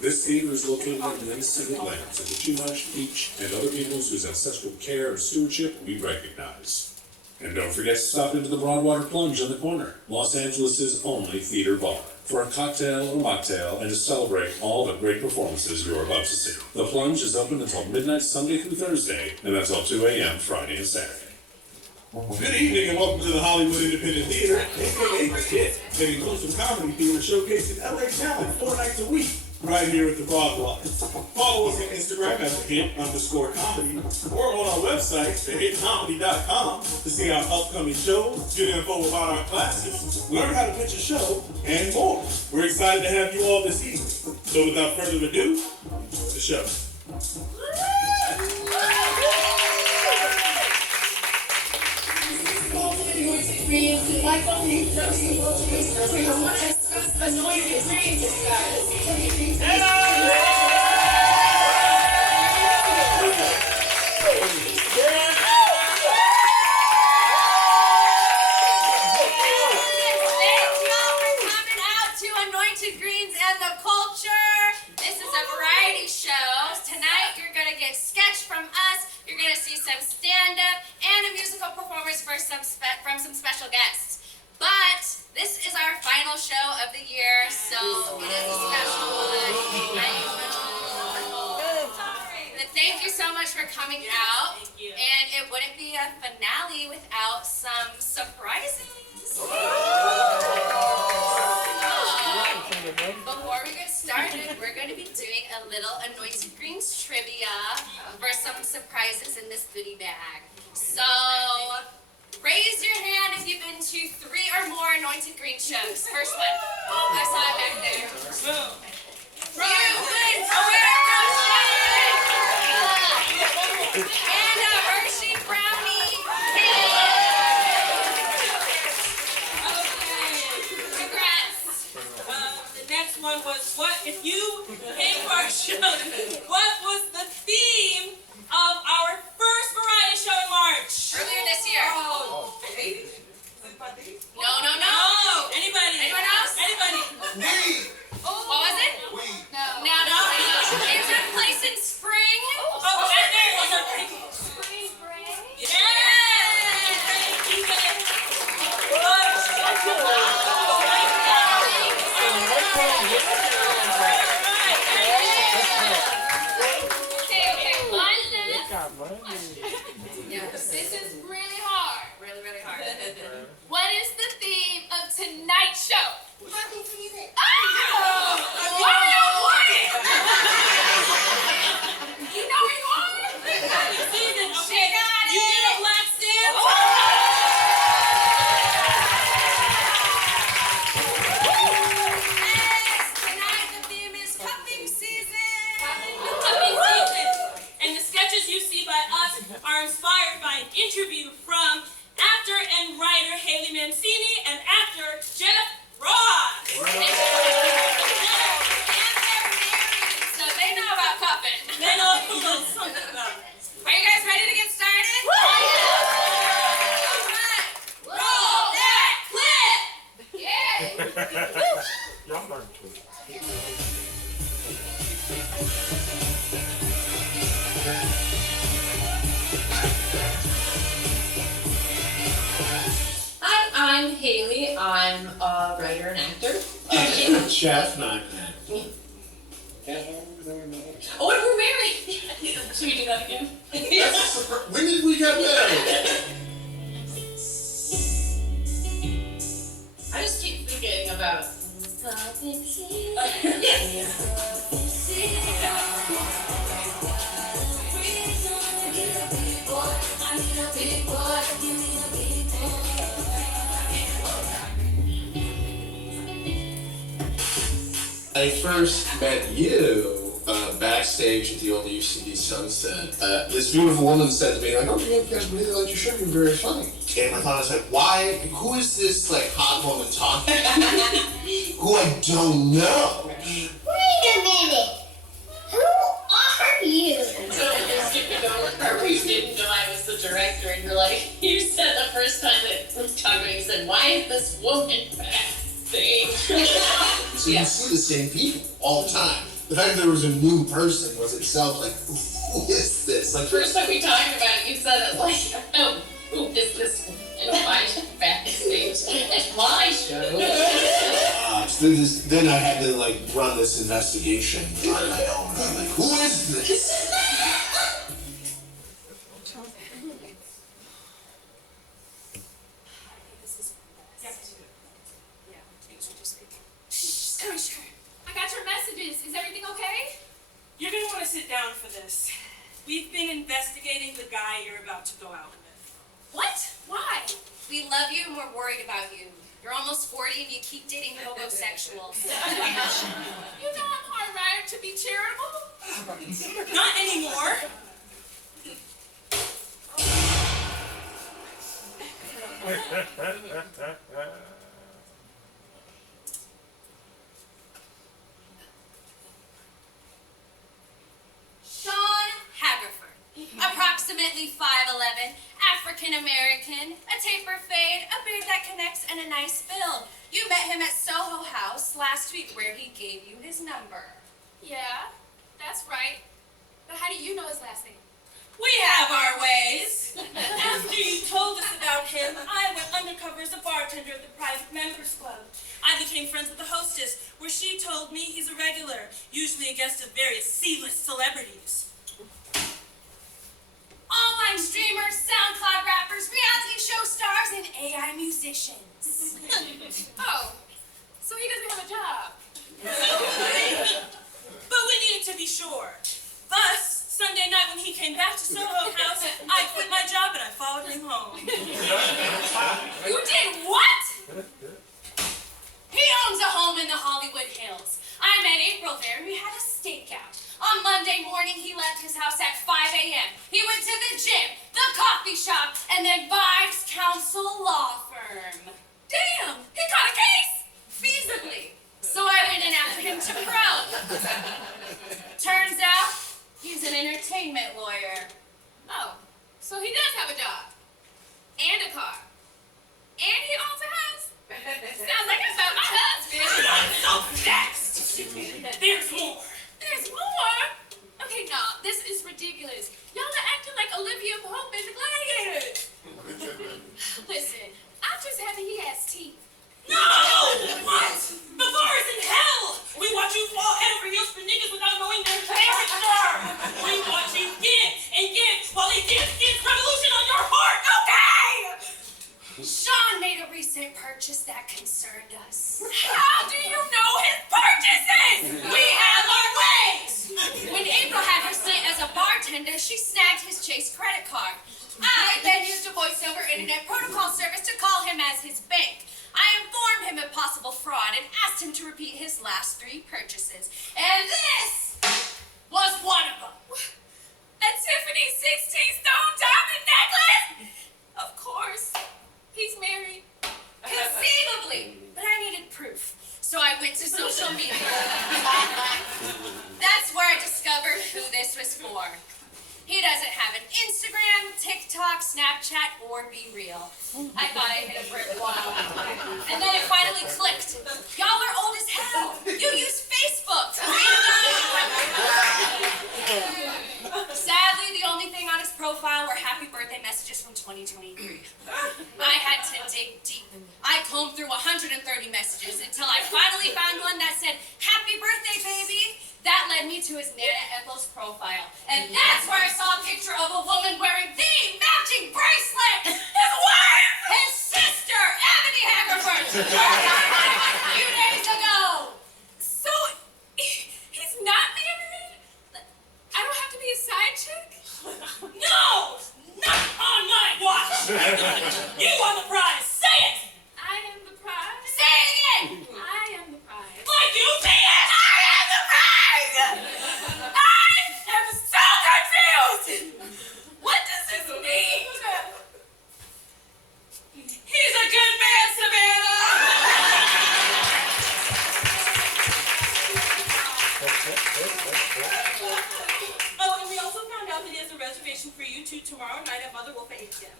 This theater is located in the unceded lands of the Chumash, Peach, and other peoples whose ancestral care and stewardship we recognize. And don't forget to stop into the Broadwater Plunge on the corner, Los Angeles' only theater bar, for a cocktail or mocktail and to celebrate all the great performances you're about to see. The Plunge is open until midnight Sunday through Thursday, and until 2 a.m. Friday and Saturday. Good evening and welcome to the Hollywood Independent Theater, aka The Kit, an inclusive comedy theater showcasing LA talent 4 nights a week, right here at the Broadway. Follow us on Instagram at @thehit_comedy or on our website, thehitcomedy.com, to see our upcoming shows, get info about our classes, learn how to pitch a show, and more. We're excited to have you all this evening. So without further ado, the show. Anointed Greens, like only thirsty will taste the real. Anointed Greens is from some special guests. But this is our final show of the year, so it is a special one. But thank you so much for coming out. Thank you. And it wouldn't be a finale without some surprises. Before we get started, we're going to be doing a little Anointed Greens trivia for some surprises in this goodie bag. So raise your hand if you've been to 3 or more Anointed Greens shows. First one. I saw it back there. You've been to and a Hershey brownie cake. Okay. Congrats. The next one was, what if you came to our show? What was the theme of our first variety show in March? Earlier this year. No. Anybody? Anyone else? Anybody? What was it? No. It took place in spring. Oh, and there was a Spring break. This is really hard. Really hard. What is the theme of tonight's show? Cuffing SZN. Oh! What? You know where you are? She got it. You did a black dance. Next, tonight the theme is Cuffing SZN. Cuffing SZN. And the sketches you see by us are inspired by an interview from actor and writer Mancini and actor Geoff. And they're married, so they know about cuffing. They know a little something about it. Are you guys ready to get started? All right. Roll that clip. Yeah. Y'all learned to. Hi, I'm Haley. I'm a writer and actor. Chef, not Oh, and we're married. Should we do that again? when did we get married? I just keep forgetting about. I first met you backstage at the old UCD Sunset. This beautiful woman said to me, like, "Oh, you guys really like your show. You're very funny." And I thought, I was like, "Why? Who is this like hot woman talking? Who I don't know?" Wait a minute. Who are you? So we didn't know I was the director, and you're like, you said the first time that we talked about it, you said, why is this woman backstage? So you see the same people all the time. The fact that there was a new person was itself like, who is this? Like, First time we talked about it, you said it like, oh, who is this one? And my backstage. It's my show. So then I had to like run this investigation on my own. I'm like, who is this? Sure. I got your messages. Is everything okay? You're gonna want to sit down for this. We've been investigating the guy you're about to go out with. What? Why? We love you and we're worried about you. You're almost 40 and you keep dating homosexuals. You know I'm hardwired to be charitable. Not anymore. Sean Hagerford, approximately 5'11", African-American, a taper fade, a beard that connects, and a nice build. You met him at Soho House last week where he gave you his number. Yeah, that's right. But how do you know his last name? We have our ways. After you told us about him, I went undercover as a bartender at the private members club. I became friends with the hostess, where she told me he's a regular, usually a guest of various C-list celebrities. Online streamers, SoundCloud rappers, reality show stars, and AI musicians. Oh, so he doesn't have a job. But we needed to be sure. Thus, Sunday night when he came back to Soho House, I quit my job and I followed him home. You did what? He owns a home in the Hollywood Hills. I met April there and we had a stakeout. On Monday morning, he left his house at 5 a.m. He went to the gym, the coffee shop, and then Vibes Counsel Law Firm. Damn, he got a case! Feasibly. So I went in after him to probe. Turns out, he's an entertainment lawyer. Oh, so he does have a job. And a car. And he owns a house. Sounds like I found my husband. So next, there's more. There's more? Okay, no, this is ridiculous. Y'all are acting like Olivia Pope in The Gladiators. Listen, I'm just happy he has teeth. No! What? The bar is in hell! We watch you fall head over heels for niggas without knowing their character! We watch you give and give while they dance revolution on your heart, okay? Sean made a recent purchase that concerned us. How do you know his purchases? We have our ways! When April had her stint as a bartender, she snagged his Chase credit card. I then used a voice-over internet protocol service to call him as his bank. I informed him of possible fraud and asked him to repeat his last 3 purchases. And this was one of them. A Tiffany 16 stone diamond necklace? Of course. He's married. Conceivably. But I needed proof. So I went to social media. That's where I discovered who this was for. He doesn't have an Instagram, TikTok, Snapchat, or Be Real. I thought I hit a brick wall. And then it finally clicked. Y'all are old as hell. You use Facebook. Sadly, the only thing on his profile were happy birthday messages from 2023. I had to dig deep. I combed through 130 messages until I finally found one that said, "Happy birthday, baby." That led me to his Nana Ethels profile. And that's where I saw a picture of a woman wearing the matching bracelet. His wife! His sister, Ebony Hagerford. A few days ago. So, he's not married? I don't have to be a side chick? No! Not on my watch! You are the prize! Say it! I am the prize. Say it again. I am the prize. Like you mean it! I am the prize! I am so confused! What does this mean? He's a good man, Savannah! Oh, and we also found out that he has a reservation for you two tomorrow night at Mother Wolf 8 p.m.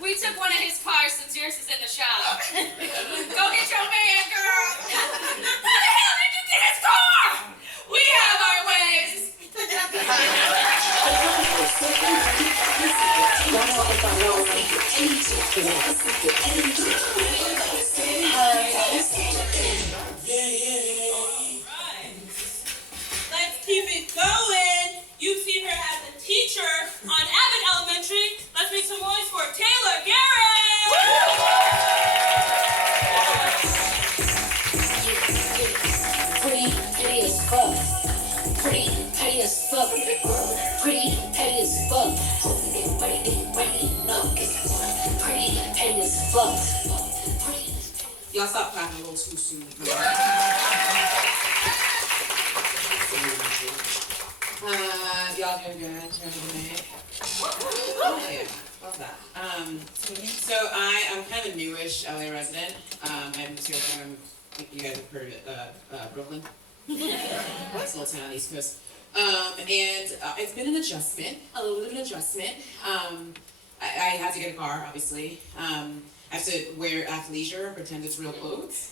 We took one of his cars since yours is in the shop. Go get your man, girl. Let's keep it going. You've seen her as a teacher on Abbott Elementary. Let's make some noise for Taylor Garron. Pretty petty as fuck. Pretty petty as fuck. Pretty petty as fuck. Get ready, no. Pretty petty as fuck. Y'all stop clapping a little too soon. Y'all doing good? Y'all doing good? Oh yeah, love that. So I'm kind of a newish LA resident. I moved here from, you guys have heard of it, Brooklyn. It's a little town on the East Coast. And it's been an adjustment, a little bit of an adjustment. I had to get a car, obviously. I have to wear athleisure, pretend it's real clothes.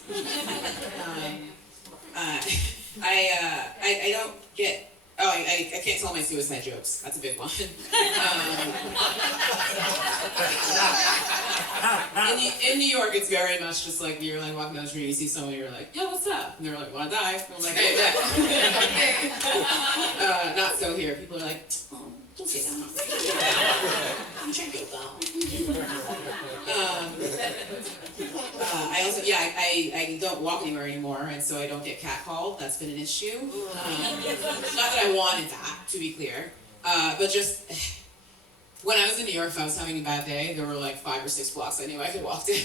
I don't get. Oh, I can't tell my suicide jokes. That's a big one. In New York, it's very much just like you're like walking down the street, you see someone, you're like, yo, what's up? And they're like, wanna die? I'm like, hey, that. Not so here. People are like, oh, don't say that. I'm trying to go down. I also, I don't walk anywhere anymore, and so I don't get catcalled. That's been an issue. Not that I wanted that, to be clear, but just when I was in New York, if I was having a bad day, there were like 5 or 6 blocks I knew I could walk down,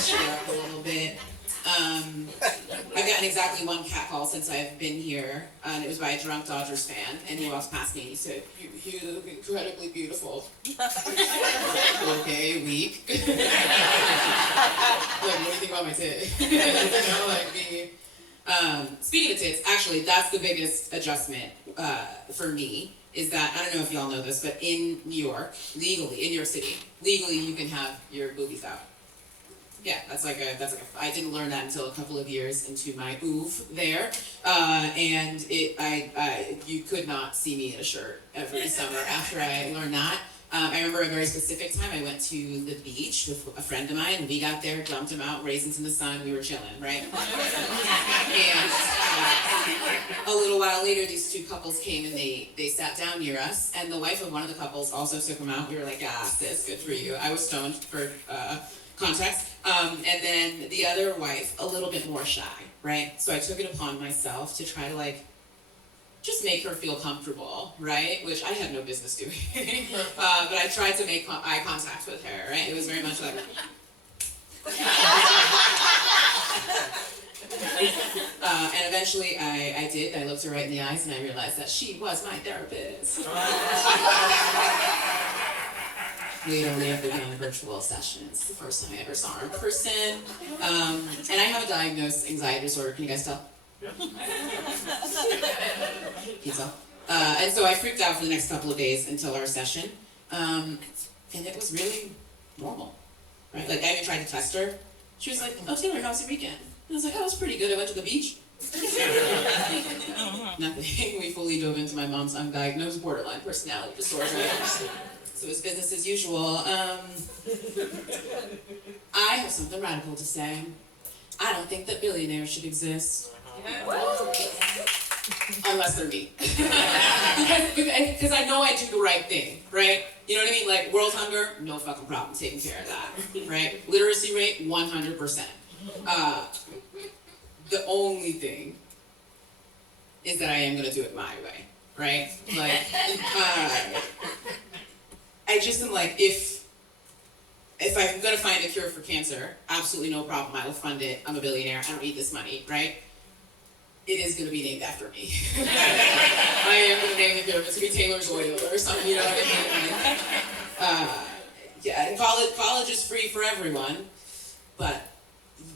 cheer up a little bit. I've gotten exactly 1 catcall since I've been here, and it was by a drunk Dodgers fan, and he walked past me and he said, you look incredibly beautiful. Okay, weak. Like, what do you think about my tits? You know, like me. Speaking of tits, actually, that's the biggest adjustment for me, is that, I don't know if y'all know this, but in New York, legally, in New York City, legally you can have your boobies out. Yeah, that's like a, I didn't learn that until a couple of years into my oeuvre there, and you could not see me in a shirt every summer after I learned that. I remember a very specific time I went to the beach with a friend of mine, and we got there, dumped him out, raisins in the sun, we were chilling, right? And a little while later, these 2 couples came and they sat down near us, and the wife of one of the couples also took him out. We were like, sis, good for you. I was stoned for context. And then the other wife, a little bit more shy, right? So I took it upon myself to try to like, just make her feel comfortable, right? Which I had no business doing. But I tried to make eye contact with her, right? It was very much like... and eventually I did. I looked her right in the eyes and I realized that she was my therapist. We'd only ever done virtual sessions. The first time I ever saw her in person. And I have a diagnosed anxiety disorder. Can you guys tell? Pizza. And so I freaked out for the next couple of days until our session. And it was really normal, right? Like I even tried to test her. She was like, oh, Taylor, how was your weekend? And I was like, oh, it was pretty good. I went to the beach. Nothing. We fully dove into my mom's undiagnosed borderline personality disorder. So it's business as usual. I have something radical to say. I don't think that billionaires should exist. Unless they're me. Because I know I do the right thing, right? You know what I mean? Like world hunger, no fucking problem taking care of that, right? Literacy rate, 100%. The only thing is that I am gonna do it my way, right? Like, I just am like, if I'm gonna find a cure for cancer, absolutely no problem, I will fund it, I'm a billionaire, I don't need this money, right? It is gonna be named after me. I am gonna name the cure, it's gonna be Taylor's Oil or something, you know what I mean? Yeah, college is free for everyone, but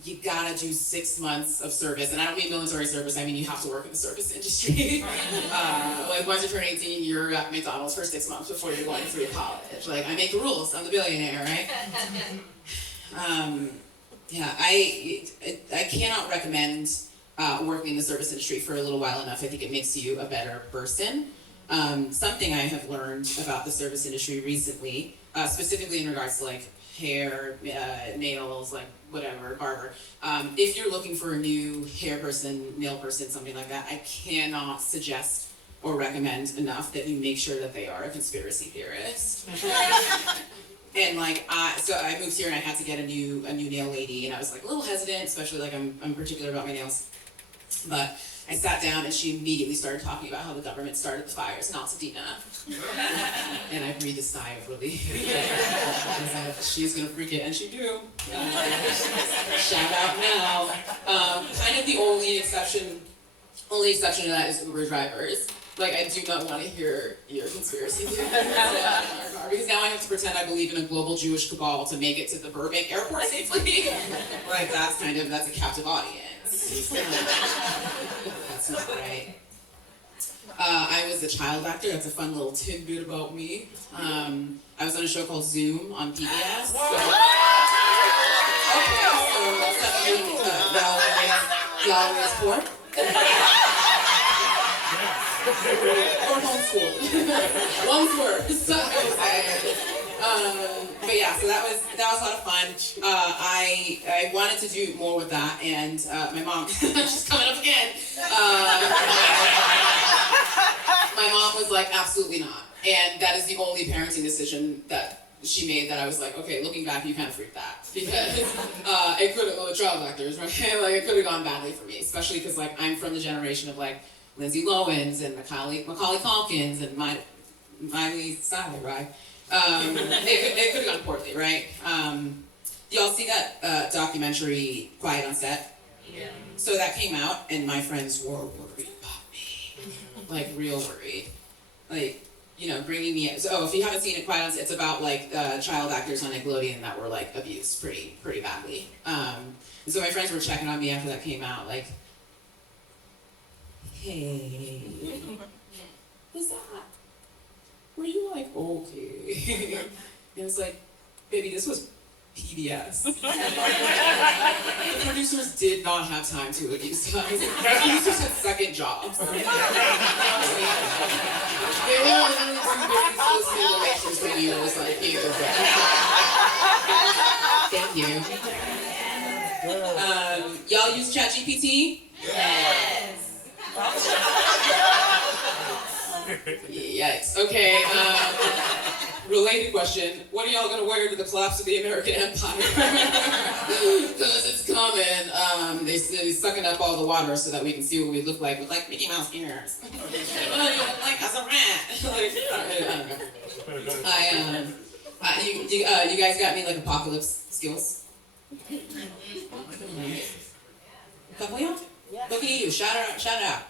you gotta do 6 months of service, and I don't mean military service, I mean you have to work in the service industry. Like once you turn 18, you're at McDonald's for 6 months before you're going through college. Like I make the rules, I'm the billionaire, right? Yeah, I cannot recommend working in the service industry for a little while enough. I think it makes you a better person. Something I have learned about the service industry recently, specifically in regards to like hair, nails, like whatever, barber. If you're looking for a new hair person, nail person, something like that, I cannot suggest or recommend enough that you make sure that they are a conspiracy theorist. And like, so I moved here and I had to get a new nail lady, and I was like a little hesitant, especially like I'm particular about my nails. But I sat down and she immediately started talking about how the government started the fires in Altadena. And I breathed a sigh of relief. She's gonna freak it, and she do. Shout out now. Kind of the only exception to that is Uber drivers. Like, I do not want to hear your conspiracy theories because now I have to pretend I believe in a global Jewish cabal to make it to the Burbank airport safely. Like, that's a captive audience. That's not right. I was a child actor. That's a fun little tidbit about me. I was on a show called Zoom on PBS. So y'all raise porn? Or homeschool. One's worse. But yeah, so that was a lot of fun. I wanted to do more with that, and my mom, she's coming up again. My mom was like, absolutely not. And that is the only parenting decision that she made that I was like, okay, looking back, you kind of freaked that. Because it could have, well, child actors, right? Like, it could have gone badly for me, especially because, like, I'm from the generation of, like, Lindsay Lohan's and Macaulay Culkins and Miley Cyrus, right? It could have gone poorly, right? Y'all see that documentary, Quiet on Set? Yeah. So that came out, and my friends were worried about me. Like, real worried. Like, you know, bringing me. So, if you haven't seen it, Quiet on Set, it's about like child actors on Nickelodeon that were like abused pretty badly. And so my friends were checking on me after that came out, like, hey, what's that? Were you like okay? And it's like, baby, this was PBS. The producers did not have time to abuse us. The producers had second jobs. They were literally too busy soliciting donations when you was like, here. Thank you. Y'all use ChatGPT? Yes. Yikes. Okay. Related question. What are y'all gonna wear to the collapse of the American Empire? Because it's coming. They're sucking up all the water so that we can see what we look like with like Mickey Mouse ears. Like as a rat. Like, I don't know. You guys got any like apocalypse skills? A couple of y'all? Yeah. Look at you. Shout it out.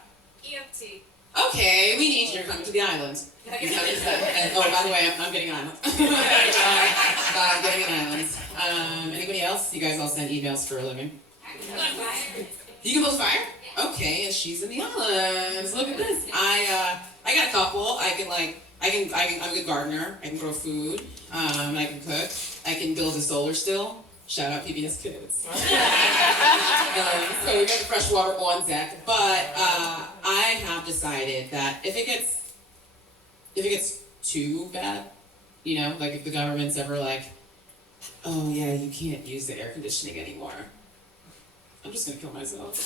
EFT. Okay, we need you to come to the island. And, oh, by the way, I'm getting an island. I'm getting an island. Anybody else? You guys all send emails for a living? You can post fire? Okay, and she's in the islands. Look at this. I got a couple. I'm a good gardener. I can grow food. I can cook. I can build a solar still. Shout out PBS Kids. So we got the freshwater on deck. But I have decided that if it gets too bad, you know, like if the government's ever like, oh yeah, you can't use the air conditioning anymore, I'm just gonna kill myself.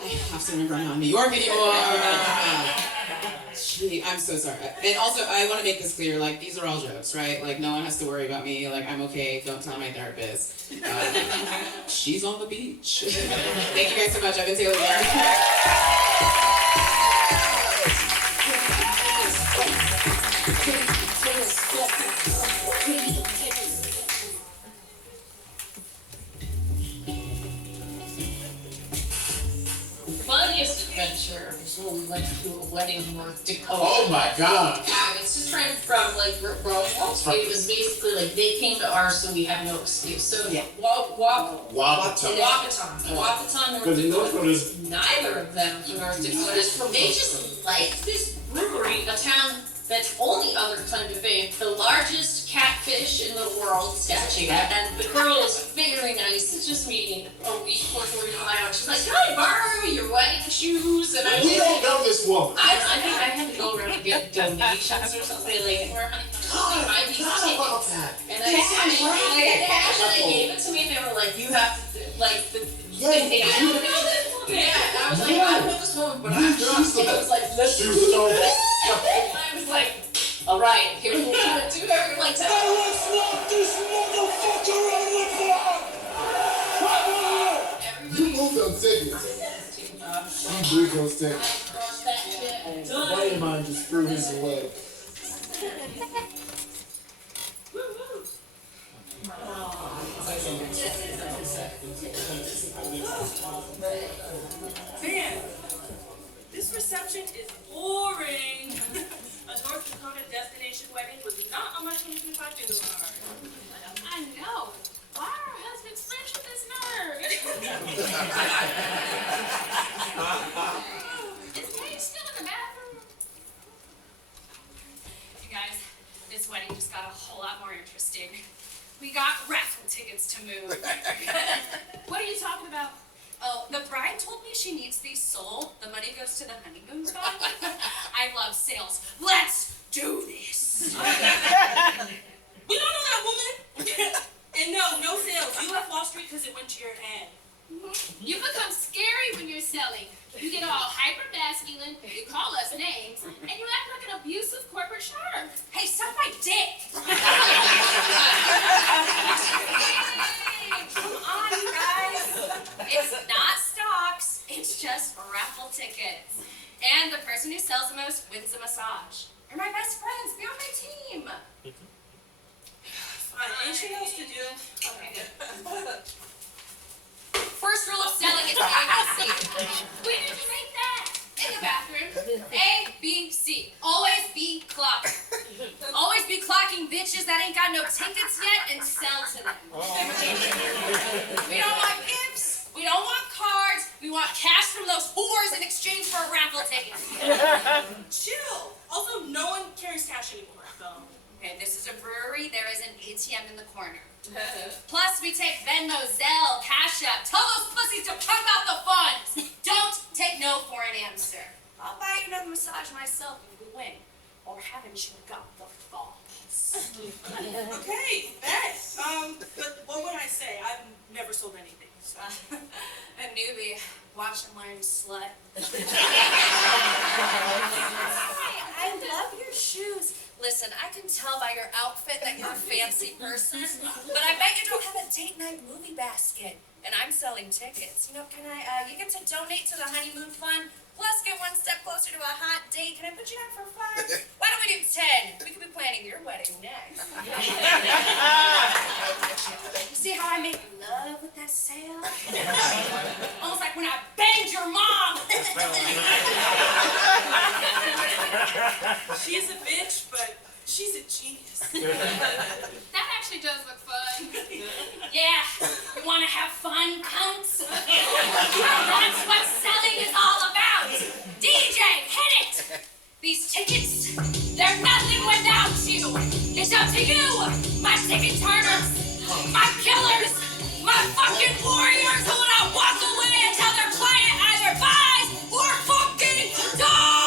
I have to remember I'm not in New York anymore. Gee, I'm so sorry. And also, I want to make this clear, like, these are all jokes, right? Like, no one has to worry about me. Like, I'm okay. Don't tell my therapist. She's on the beach. Thank you guys so much. I've been Taylor Garron. Funniest adventure was when we went to a wedding in North Dakota. Oh my God. It's just right from like Wall Street. It was basically like they came to ours, so we had no excuse. So Wapaton, North Dakota. Neither of them from North Dakota. They just liked this brewery, a town that only other claim to fame, the largest catfish in the world statue. And the girl is very nice. It's just meeting a week before we come out. She's like, can I borrow your wedding shoes? And I We don't know this woman. I think I had to go around and get donations or something like I these tickets. And I gave it to me and they were like, you have to like the I don't know this woman. Yeah, I was like, I don't know this woman, but I'm drunk. And I was like, let's do it. I was like, all right, here we go. Do whatever you like to. Let's walk this motherfucker on the block! You moved those tickets. You moved those tickets. A buddy of mine just threw his away. Man, this reception is boring. A North Dakota destination wedding was not on my 2025 dinner card. I know. Why are our husbands friends with this nerd? Is Paige still in the bathroom? You guys, this wedding just got a whole lot more interesting. We got raffle tickets to move. What are you talking about? Oh, the bride told me she needs these sold. The money goes to the honeymoon fund. I love sales. Let's do this. We don't know that woman. And no sales. You left Wall Street because it went to your head. You become scary when you're selling. You get all hyper masculine, you call us names, and you act like an abusive corporate shark. Hey, suck my dick. Come on, you guys. It's not stocks. It's just raffle tickets. And the person who sells the most wins a massage. You're my best friends. Be on my team. Fine. Anything else to do? Okay. First rule of selling is ABC. Where did you make that? In the bathroom. A, B, C. Always be clocking. Always be clocking bitches that ain't got no tickets yet and sell to them. We don't want gifts. We don't want cards. We want cash from those whores in exchange for a raffle ticket. Chill. Also, no one carries cash anymore, so. Okay, this is a brewery. There is an ATM in the corner. Plus, we take Venmo, Zelle, Cash App. Tell those pussies to pump out the funds. Don't take no for an answer. I'll buy you another massage myself if we win. Or haven't you got the balls? Okay, bet. But what would I say? I've never sold anything, so. A newbie. Watch and learn, slut. I love your shoes. Listen, I can tell by your outfit that you're a fancy person, but I bet you don't have a date night movie basket. And I'm selling tickets. You know, you get to donate to the honeymoon fund, plus get one step closer to a hot date. Can I put you down for 5? Why don't we do 10? We could be planning your wedding next. You see how I make love with that sale? Almost like when I banged your mom. She is a bitch, but she's a genius. That actually does look fun. Yeah, you want to have fun, cunts? That's what selling is all about. DJ, hit it! These tickets, they're nothing without you. It's up to you, my ticket turners, my killers, my fucking warriors who want to walk away until their client either buys or fucking dies!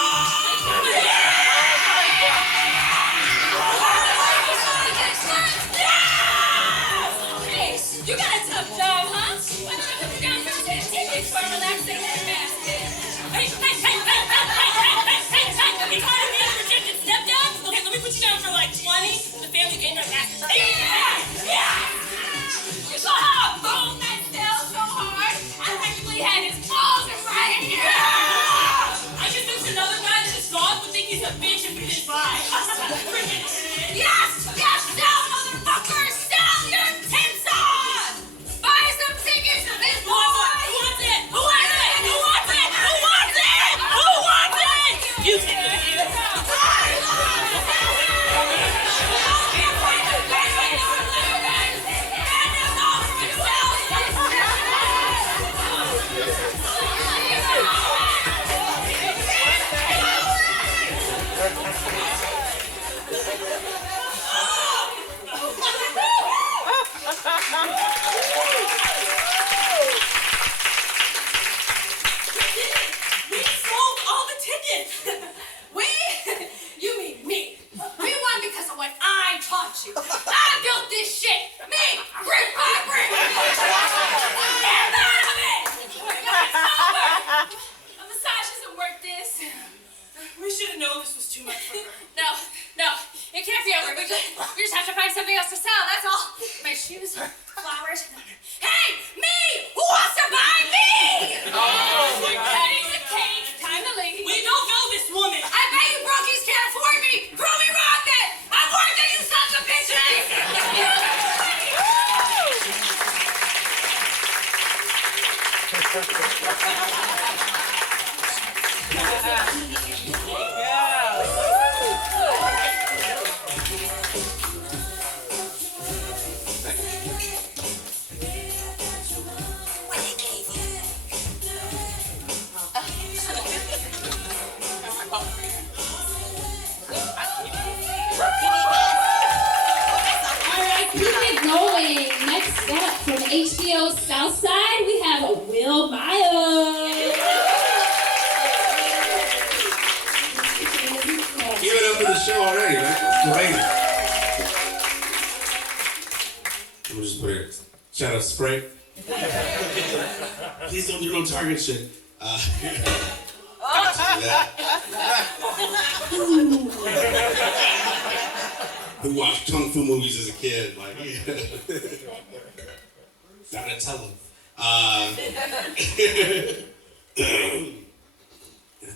You got a tough job, huh? Why don't I put you down for 10 tickets for a relaxation basket? Hey! You caught me a rejected stepdad? Okay, let me put you down for like 20. The family getting their basket. Yeah! You saw how I boned that cell so hard? something else to sell, that's all. My shoes, flowers. Hey, me! Who wants to buy me? Oh my God. Cutting the cake. Time to leave. We don't know this woman. I bet you brookies can't afford me. Prove me wrong then. I'm worth it, you sons of bitches. Alright, keep it going. Next up from HBO Southside, we have Will Myers. Give it up for the show already, man. Great. Let me just put it. Shout out Spray. Please don't do no Target shit. Who watched Kung Fu movies as a kid? Like, gotta tell them.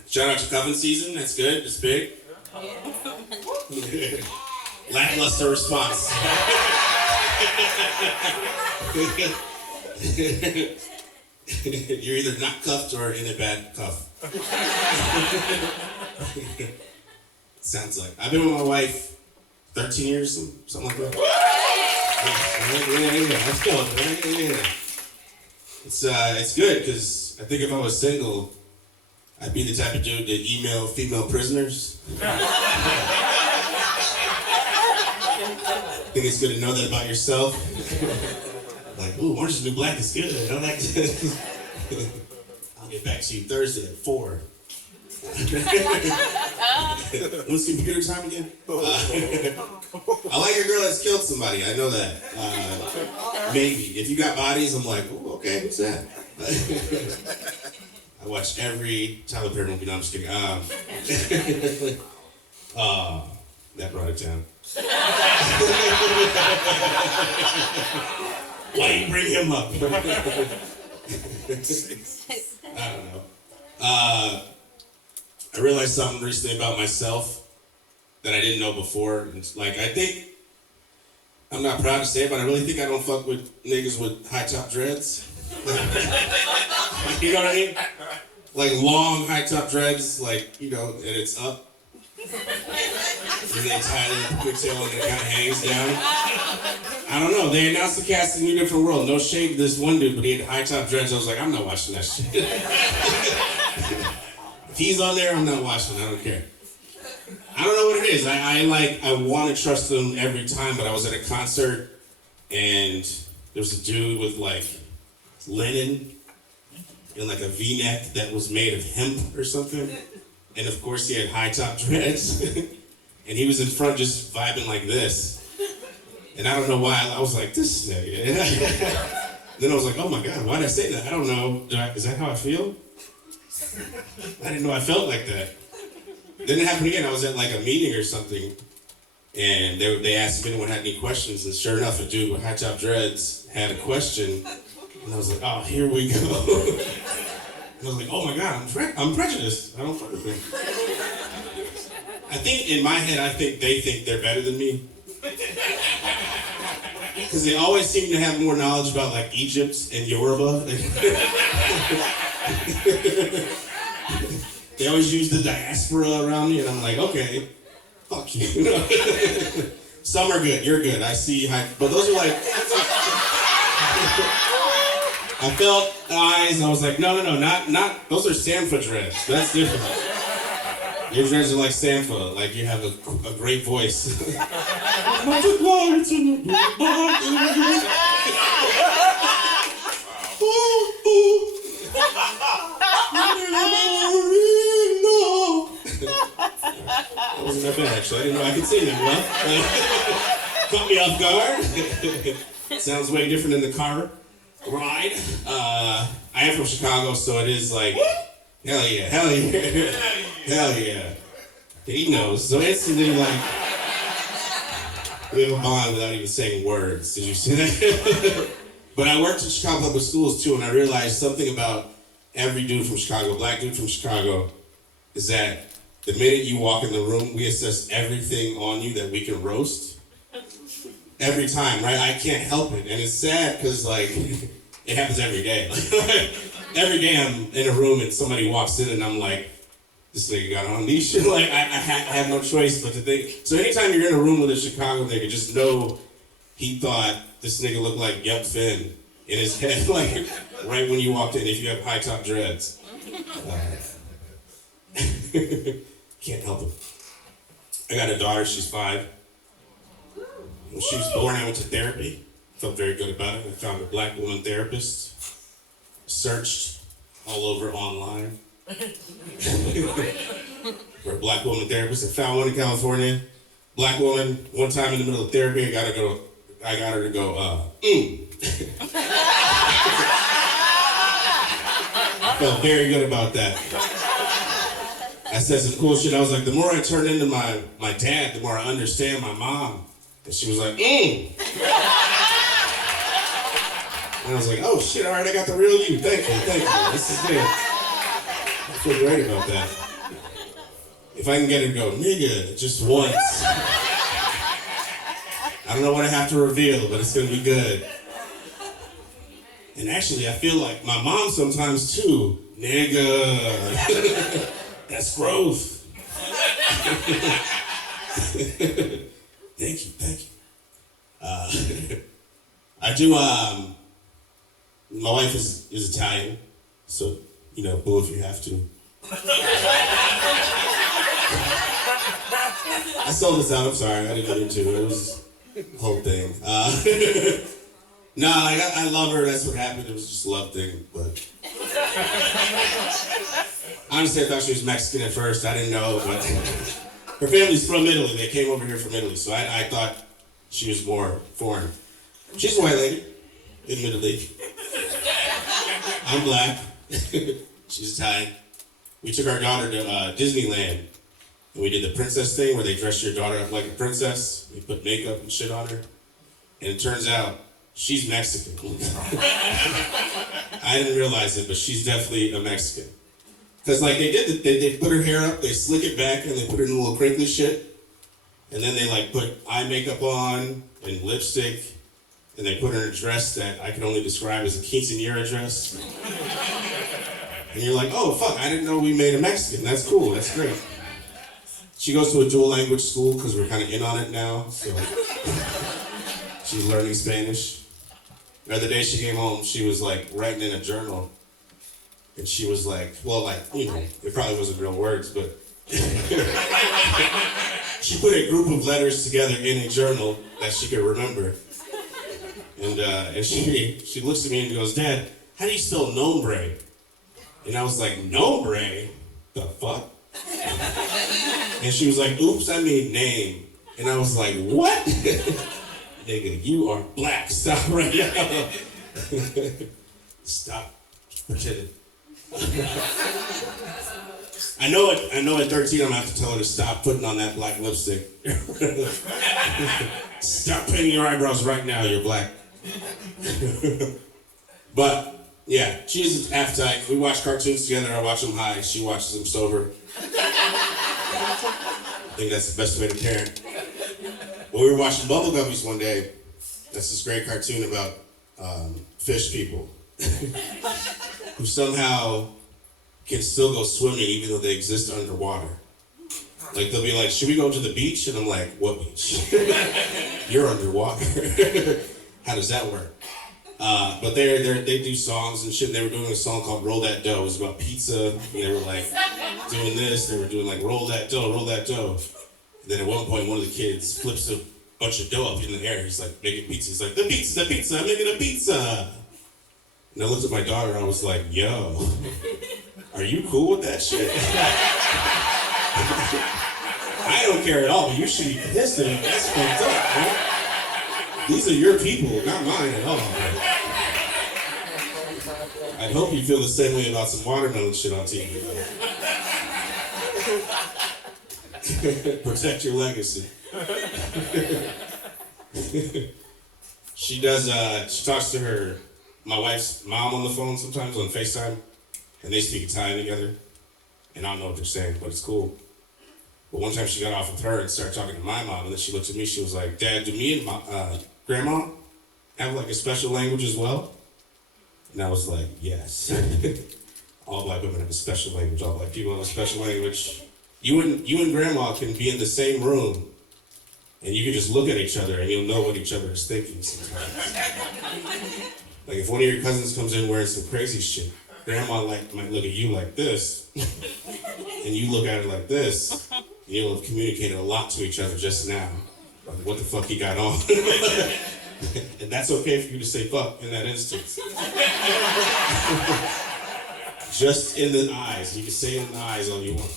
Shout out to Cuffing SZN. That's good. That's big. Lackluster response. You're either not cuffed or in a bad cuff. Sounds like. I've been with my wife 13 years, something like that. Yeah, I'm feeling it, right? Yeah. It's good, because I think if I was single, I'd be the type of dude that email female prisoners. I think it's good to know that about yourself. Like, ooh, Orange is the New Black is good. I like this. I'll get back to you Thursday at 4. What's computer time again? I like a girl that's killed somebody. I know that. Maybe. If you got bodies, I'm like, ooh, okay, what's that? I watch every Tyler Perry movie. No, I'm just kidding. That brought it down. Why you bring him up? I don't know. I realized something recently about myself that I didn't know before. It's like, I think, I'm not proud to say it, but I really think I don't fuck with niggas with high top dreads. You know what I mean? Like long high top dreads, like, you know, and it's up. And they tie it in a pigtail and it kind of hangs down. I don't know. They announced the cast in New Different World. No shade to this one dude, but he had high top dreads. I was like, I'm not watching that shit. If he's on there, I'm not watching. I don't care. I don't know what it is. I want to trust them every time, but I was at a concert and there was a dude with like linen and like a V-neck that was made of hemp or something. And of course he had high top dreads. And he was in front just vibing like this. And I don't know why, I was like, this nigga. Then I was like, oh my God, why did I say that? I don't know, is that how I feel? I didn't know I felt like that. Then it happened again, I was at like a meeting or something. And they asked if anyone had any questions. And sure enough, a dude with high top dreads had a question. And I was like, oh, here we go. I was like, oh my God, I'm prejudiced. I don't fuck with them. I think in my head, I think they think they're better than me. Because they always seem to have more knowledge about like Egypt and Yoruba. They always use the diaspora around me, and I'm like, okay, fuck you. Some are good, you're good. I see, but those are like, I felt eyes, and I was like, no, not, those are Sampha dreads. That's different. Your dreads are like Sampha, like you have a great voice. That wasn't that bad, actually. I didn't know I could sing that well. Caught me off guard. Sounds way different in the car ride. I am from Chicago, so it is like, hell yeah. Hell yeah. He knows. So instantly, like, We have a bond without even saying words. Did you see that? But I worked in Chicago Public Schools too, and I realized something about every dude from Chicago, black dude from Chicago, is that the minute you walk in the room, we assess everything on you that we can roast. Every time, right? I can't help it. And it's sad because, like, it happens every day. Every day I'm in a room and somebody walks in and I'm like, this nigga got on these shit. Like, I have no choice but to think. So anytime you're in a room with a Chicago nigga, just know he thought this nigga looked like Yup Finn in his head, like, right when you walked in, if you have high top dreads. Can't help it. I got a daughter, she's 5. When she was born, I went to therapy. Felt very good about it. I found a black woman therapist. Searched all over online for a black woman therapist. I found one in California. Black woman, one time in the middle of therapy, I got her to go, Felt very good about that. I said some cool shit. I was like, the more I turn into my dad, the more I understand my mom. And she was like, And I was like, oh shit, all right, I got the real you. Thank you. This is good. I feel great about that. If I can get her to go, nigga, just once. I don't know what I have to reveal, but it's gonna be good. And actually, I feel like my mom sometimes too. Nigga. That's growth. Thank you. I do, my wife is Italian, so, you know, boo if you have to. I sold this out, I'm sorry, I didn't get into it. It was the whole thing. No, I love her, that's what happened. It was just a love thing, but. Honestly, I thought she was Mexican at first, I didn't know, but her family's from Italy. They came over here from Italy, so I thought she was more foreign. She's a white lady, admittedly. I'm black. She's Italian. We took our daughter to Disneyland, and we did the princess thing where they dress your daughter up like a princess. They put makeup and shit on her. And it turns out she's Mexican. I didn't realize it, but she's definitely a Mexican. Because like they put her hair up, they slick it back, and they put her in a little crinkly shit. And then they like put eye makeup on and lipstick, and they put her in a dress that I can only describe as a quinceañera dress. And you're like, oh fuck, I didn't know we made a Mexican. That's cool, that's great. She goes to a dual language school because we're kind of in on it now, so she's learning Spanish. The other day she came home, she was like writing in a journal. And she was like, well, like, you know, it probably wasn't real words, but she put a group of letters together in a journal that she could remember. And she looks at me and goes, Dad, how do you spell nombre? And I was like, nombre? The fuck? And she was like, oops, I mean name. And I was like, what? Nigga, you are black. Stop right now. Stop pretending. I know at 13 I'm gonna have to tell her to stop putting on that black lipstick. Stop painting your eyebrows right now, you're black. But yeah, she has an appetite. We watch cartoons together, I watch them high, she watches them sober. I think that's the best way to parent. Well, we were watching Bubble Guppies one day. That's this great cartoon about fish people. Who somehow can still go swimming even though they exist underwater. Like they'll be like, should we go to the beach? And I'm like, what beach? You're underwater. How does that work? But they do songs and shit. They were doing a song called Roll That Dough. It was about pizza. And they were like doing this. They were doing like roll that dough, roll that dough. And then at one point, one of the kids flips a bunch of dough up in the air. He's like making pizza. He's like, the pizza, I'm making a pizza. And I looked at my daughter, I was like, yo, are you cool with that shit? I don't care at all, but you should be pissed at him. That's fucked up, man. These are your people, not mine at all. I hope you feel the same way about some watermelon shit on TV. Protect your legacy. she talks to my wife's mom on the phone sometimes on FaceTime, and they speak Italian together, and I don't know what they're saying, but it's cool. But one time she got off with her and started talking to my mom, and then she looked at me, she was like, Dad, do me and Grandma have like a special language as well? And I was like, yes. All black women have a special language, all black people have a special language. You and Grandma can be in the same room, and you can just look at each other and you'll know what each other is thinking sometimes. Like if one of your cousins comes in wearing some crazy shit, Grandma might look at you like this, and you look at her like this, and you'll have communicated a lot to each other just now. Like, what the fuck he got on? And that's okay for you to say fuck in that instance. Just in the eyes. You can say it in the eyes all you want.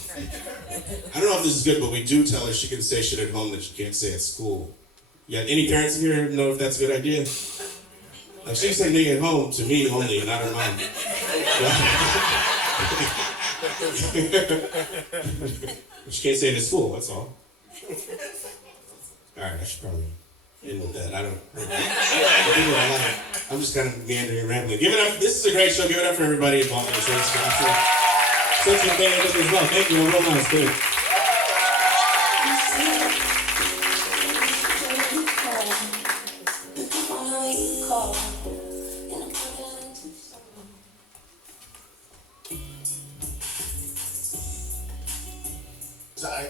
I don't know if this is good, but we do tell her she can say shit at home that she can't say at school. You got any parents in here know if that's a good idea? Like she can say nigga at home to me only, not her mom. She can't say it at school, that's all. Alright, I should probably end with that. I'm just kind of meandering and rambling. Give it up. This is a great show. Give it up for everybody involved in this. Such a band as well. Thank you. Real nice. Good.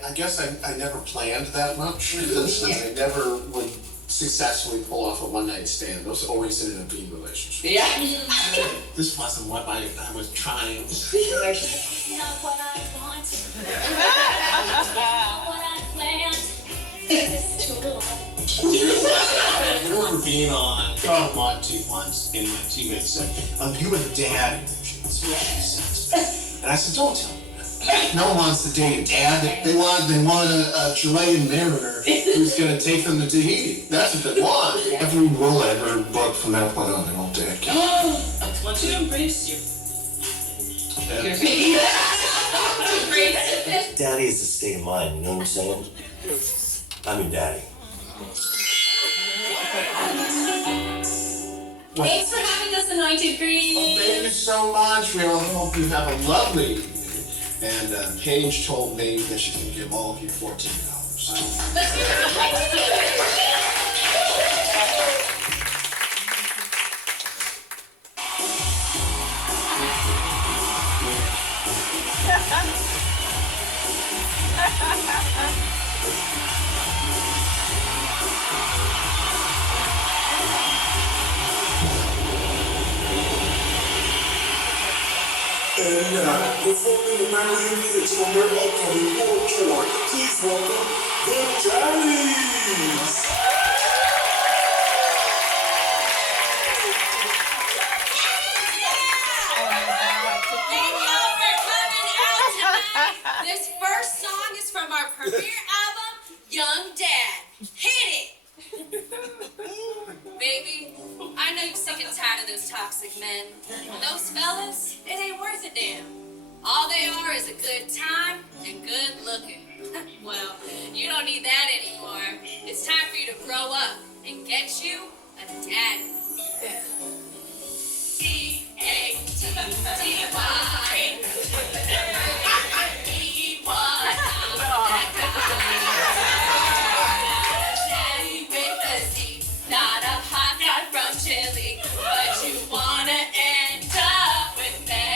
I guess I never planned that much because I never would successfully pull off a one-night stand. Those always ended up being relationships. Yeah. This wasn't what I was trying. Not what I want. Not what I planned. It's too little. I remember being on Monty once, and my teammate said, you were the dad. And I said, don't tell me. No one wants to date a dad. They want a Chilean mariner who's going to take them to Tahiti. That's what they want. Every role I ever booked from that point on, they're all dead. I want to embrace you. Daddy is a state of mind, you know what I'm saying? I'm your daddy. Thanks for having us, Anointed Greens. Thank you so much. We all hope you have a lovely evening. And Paige told me that she's going to give all of you $14. And performing the Maryland lyrics from their upcoming world tour, please welcome the Daddies! Thank y'all for coming out tonight. This first song is from our premiere album, Young Dad. Hit it! Baby, I know you're sick and tired of those toxic men. Those fellas, it ain't worth a damn. All they are is a good time and good looking. Well, you don't need that anymore. It's time for you to grow up and get you a daddy. D-A-T-T-Y. He was that daddy with a Z, not a hot guy from Chile, but you wanna end up with me.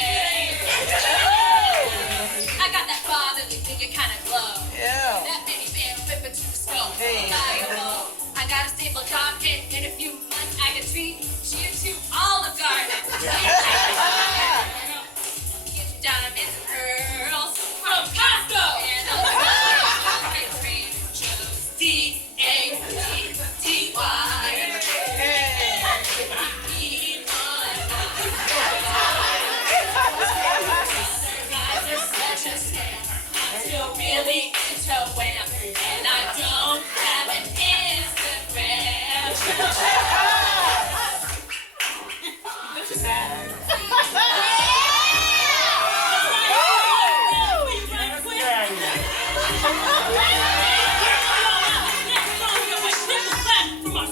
I got that fatherly figure kind of glow. Yeah. That minivan whipping to the scope. Hey. I got a stable job, and in a few months I can treat you to Olive Garden. Get you diamonds and pearls from Costco. And a cream chose D-A-T-T-Y. Really into wham, and I don't have an Instagram. From our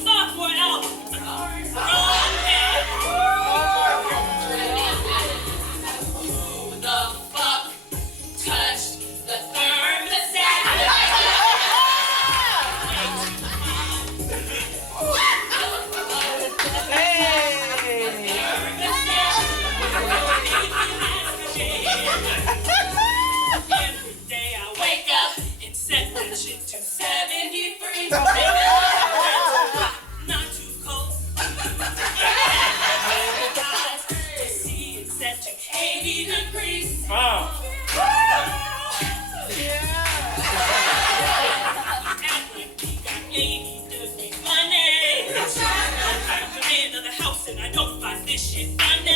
this shit under.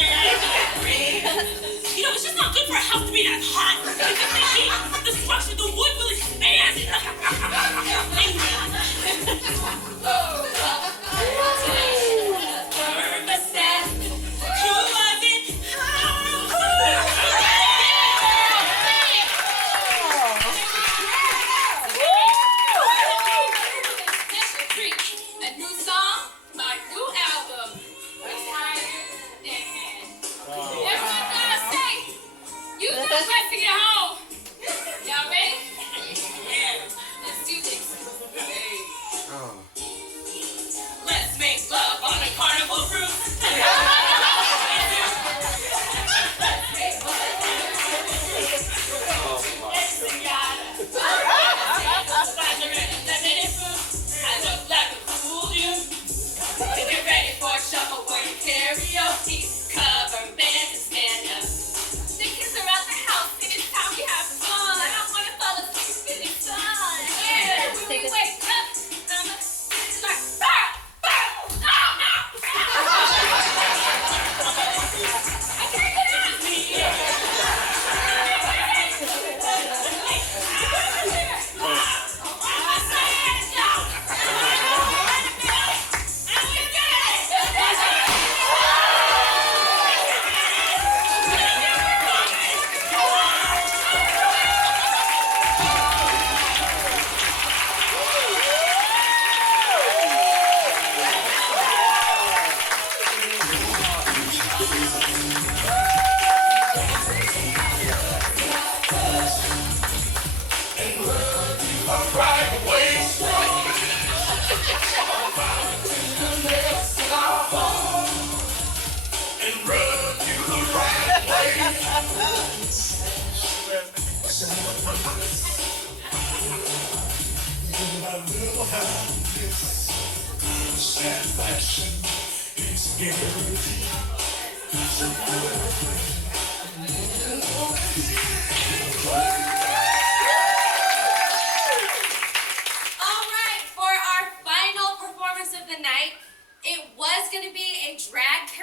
You know, it's just not good for a house to be that hot. The structure, the wood will expand.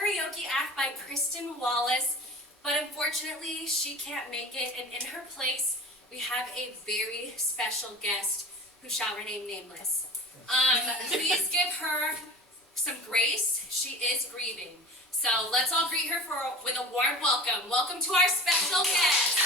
karaoke act by Kristin Wallace, but unfortunately she can't make it, and in her place we have a very special guest who shall remain nameless. Please give her some grace. She is grieving. So let's all greet her with a warm welcome. Welcome to our special guest.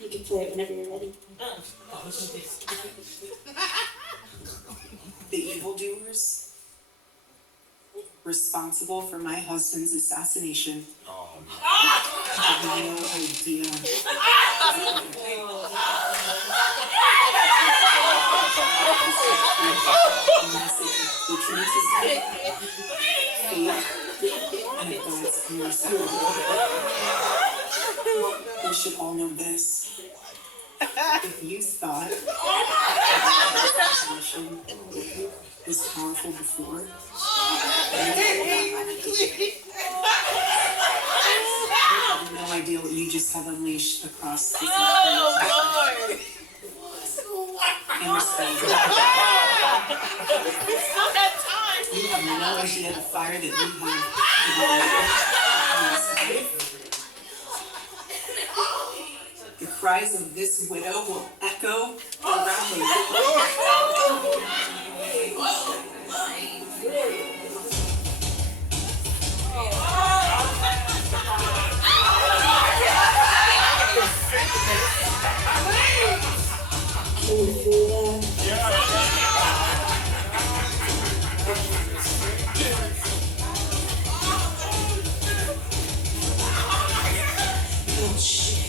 You can play it whenever you're ready. The evildoers responsible for my husband's assassination have no idea. The truth is faith and a God's mercy. We should all know this. If you thought assassination was powerful before, you have no idea what you just have unleashed across this entire You have no idea the fire that you have. The cries of this widow will echo around the world. Can you feel that? shit.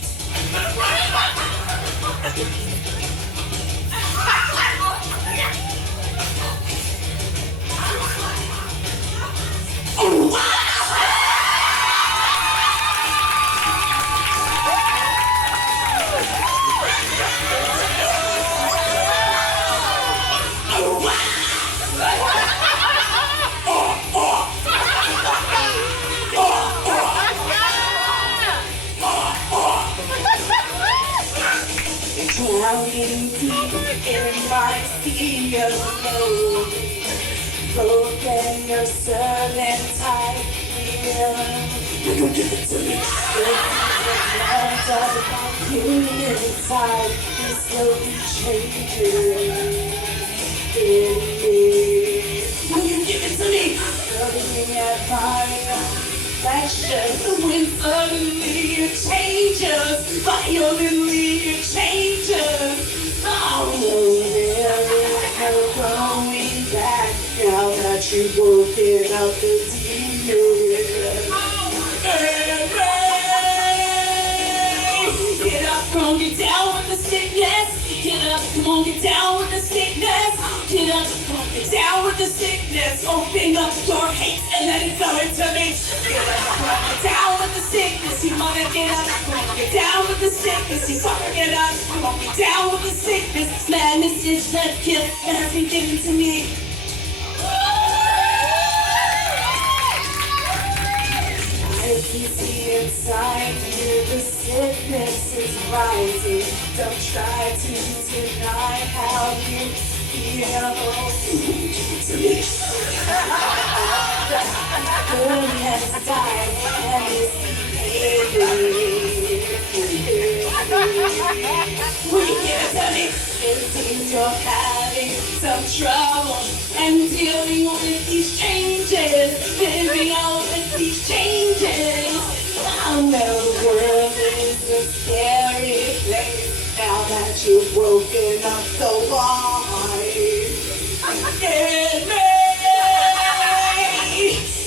Drowning deep in my sea of love, broken your certain tight you don't give it to me. The human inside is slowly changing. Will you give it to me? Looking at my reflection, when suddenly it changes, violently it changes. Oh, there is no going back now that you've woken up the demon. Get up, come on, get down with the sickness. Get up, come on, get down with the sickness. Get up, come on, get down with the sickness. Open up your hate and let it go into me. Get up, come on, get down with the sickness. You wanna get up, come on, get down with the sickness. You wanna get up, come on, get down with the sickness. Madness is the gift that has been given to me. I can see inside you, the sickness is rising. Don't try to deny how you feel. To me. Good has died and is will you give it to me? It seems you're having some trouble and dealing with these changes, living out with these changes. I know the world is a scary place now that you've broken up the line.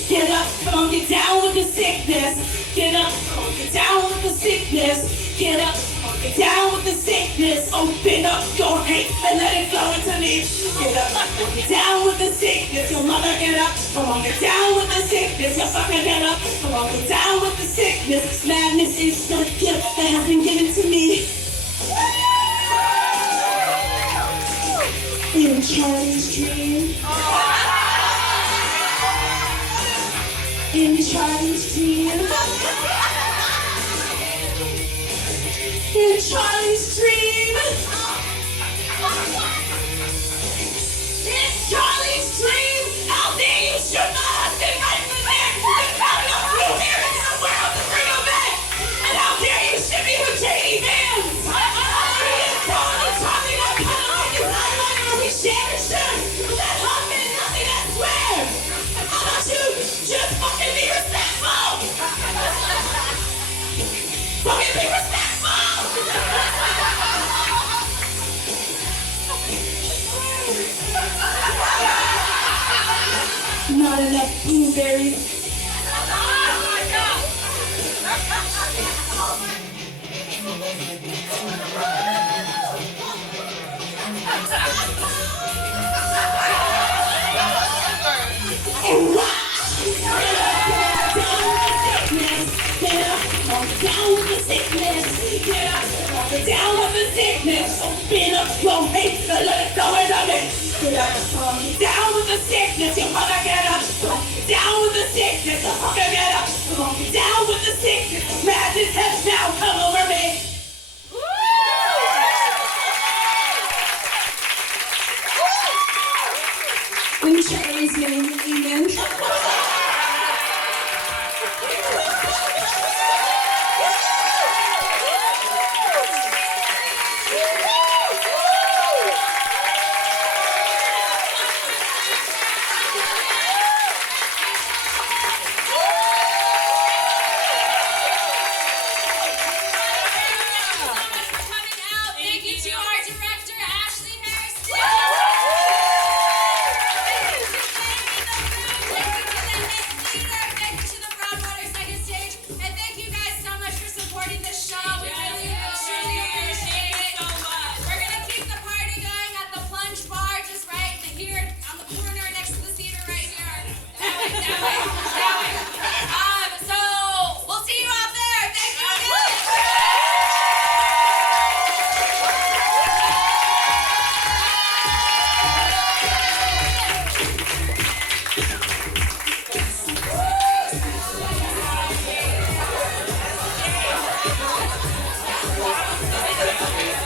Get up, come on, get down with the sickness. Get up, come on, get down with the sickness. Get up, come on, get down with the sickness. Open up your hate and let it flow into me. Get up, come on, get down with the sickness. Your mother, get up, come on, get down with the sickness. Your sucker, get up, come on, get down with the sickness. Madness is the gift that has been given to me. In Charlie's dream. In Charlie's dream. In Charlie's dream. In Charlie's dream. How dare you shoot my husband right in the neck and found enough real here in the world to bring him back. And how dare you shoot me with J.D. Vance. That husband nothing, I swear. How about you just fucking be respectful? Fucking be respectful! Not enough blueberries. Oh my God! Down with the sickness, get up, down with the sickness, open up your hate and let it go into me. Get up, down with the sickness, your mother get up, down with the sickness, your fucker get up, down with the sickness, madness has now come over me. In Charlie's name, amen.